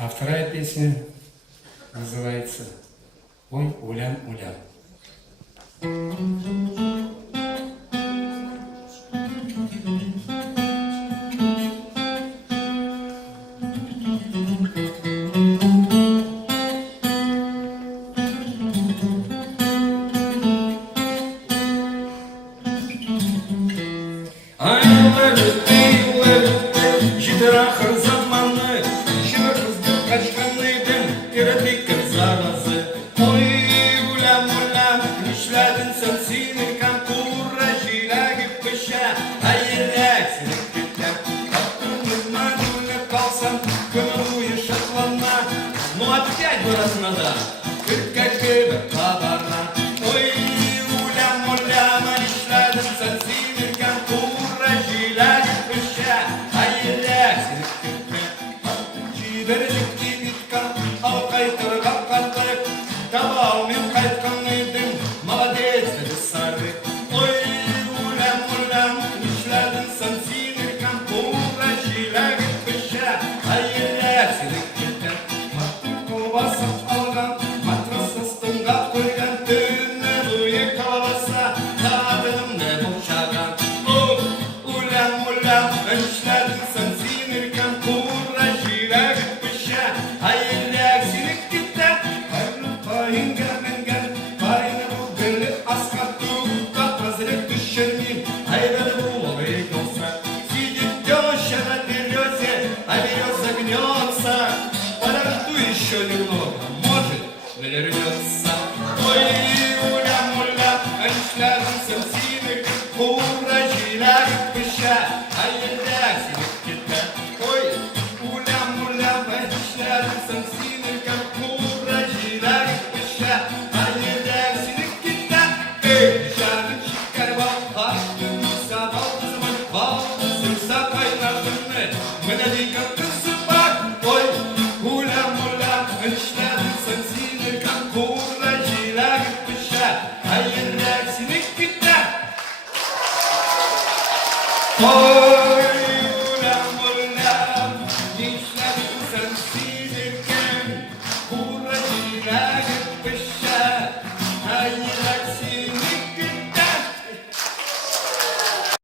А вторая песня называется «Ой, улям, улям». Жидырахыр заманы, жыры қыздың қашқанайдың, ирапикір заразы. Ой, улям, нишләдің сән синің кампура, жирәгіп піша, айырәк сініп кеткен. Таптың үні қалсам, көмір уйы шатлана, ну опять выраз назад, күртка көбі қабарна. Ой, улям, нишләдің сән синің кампура, жирәгіп піша, Бережікті бітка, ал қайтырға қаттырып, табаумен қайтқан үйдің, молодец деді сары. Ой, улям, нишләдің сан синір кампура, жиләгіп піша, айыләк сеніп кеткен. Маттың қолбасып алған, матрас ыстыңға қойған, түннен ұйы қалабаса, тадым не бұл шаған. Улям, нишләдің сан синір кампура, жиләгіп Ayırlayak sinik gitten, kayın gelmengen, kayını bu gönlü askat tuğukta hazırlık düşürmeyin, ayları bu olayı olsa, сидит дешево берете, а береза гнется, подожду еще немного, может, вернется.